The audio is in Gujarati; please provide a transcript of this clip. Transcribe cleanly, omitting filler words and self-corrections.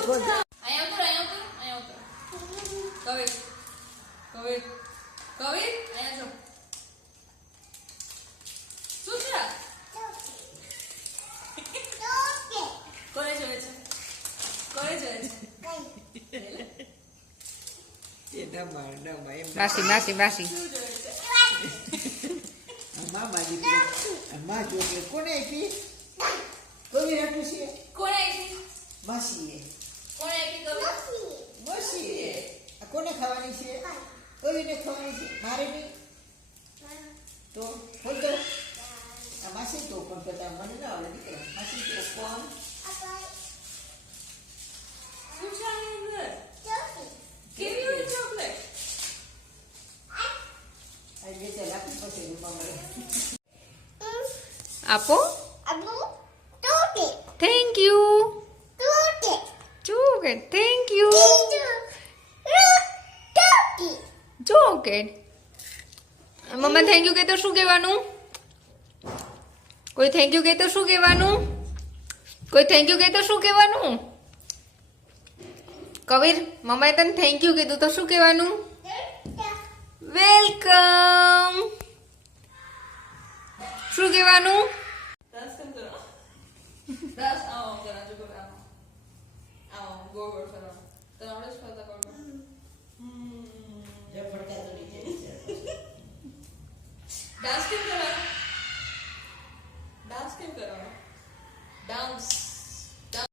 ખોલ અહીંયા ઉતર કવિર કવિર કવિર અહીંયા જો શું છે કોને જોવે છે કોને જોવે છે એ ડમા એમ માસી માસી માસી શું જોવે છે મામા દીકરી માં ચોકલેટ કોને આપી કવિ રાખ્યું છે કોને આપી માસીએ કોને આપી કવિર માસીએ આ કોને ખાવાની છે કવિને ખાવાની છે મારે નહીં તો બોલ દો આ માસી તો પણ કદાચ મને ના આવડે દીકરા માસી તો કોણ શું છે આની અંદર કેવી હોય ચોકલેટ આ બે ચાર લાખી પછી રૂપા મળે આપો thank you chocolate thank you chocolate mamma thank you કે તો શું કહેવાનું કોઈ થેન્ક યુ કે તો શું કહેવાનું કોઈ થેન્ક યુ કે તો શું કહેવાનું કવિર મમ્માએ તને થેન્ક યુ કીધું તો શું કહેવાનું વેલકમ શું કહેવાનું દસ કેમ કરો દસ આવો કરા જો કરો આવો ગોળ ગોળ કરો તો આપણે જ ફરતા કરો જે ફડકા તો નીચે